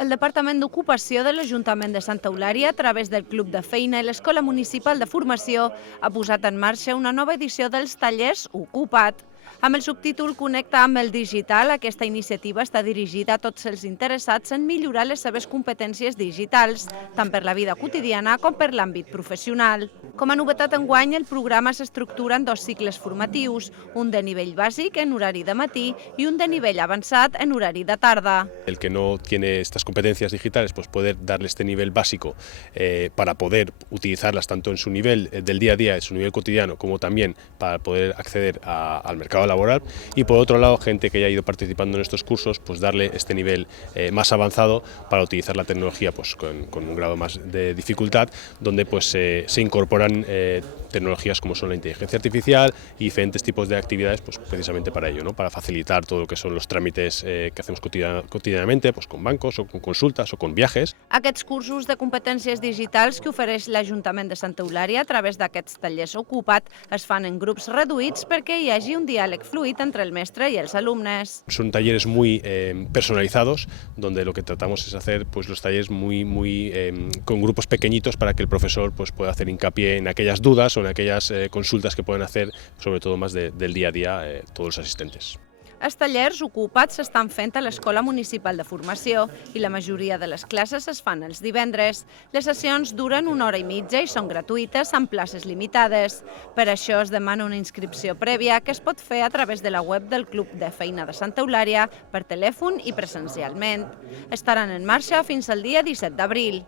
El Departament d'Ocupació de l'Ajuntament de Santa Eulària, a través del Club de Feina i l'Escola Municipal de Formació, ha posat en marxa una nova edició dels tallers Ocupa't. Amb el subtítol Connecta amb el digital, aquesta iniciativa està dirigida a tots els interessats en millorar les seves competències digitals, tant per la vida quotidiana com per l'àmbit professional. Com a novetat enguany, el programa s'estructura en 2 cicles formatius, un de nivell bàsic en horari de matí i un de nivell avançat en horari de tarda. El que no tiene estas competencias digitales, pues poder darle este nivel básico para poder utilizarlas tanto en su nivel del día a día, en su nivel cotidiano, como también para poder acceder al mercado laboral. Y por otro lado, gente que ya ha ido participando en estos cursos, pues darle este nivel más avanzado para utilizar la tecnología pues con un grado más de dificultad, donde pues se incorporan tecnologías como son la inteligencia artificial y diferentes tipos de actividades pues precisamente para ello, ¿no? Para facilitar todo lo que son los trámites que hacemos cotidianamente, pues con bancos o con consultas o con viajes. Aquests cursos de competències digitals que ofereix l'Ajuntament de Santa Eulària a través d'aquests tallers Ocupa't es fan en grups reduïts perquè hi hagi un diàleg fluid entre el mestre i els alumnes. Son talleres muy personalizados, donde lo que tratamos es hacer pues los talleres con grupos pequeñitos para que el profesor pues pueda hacer hincapié en aquellas dudas o en aquellas consultas que pueden hacer, sobre todo más del día a día, todos los asistentes. Els tallers Ocupa't s'estan fent a l'Escola Municipal de Formació i la majoria de les classes es fan els divendres. Les sessions duren 1 hora i mitja i són gratuïtes amb places limitades. Per això es demana una inscripció prèvia que es pot fer a través de la web del Club de Feina de Santa Eulària, per telèfon i presencialment. Estaran en marxa fins al dia 17 d'abril.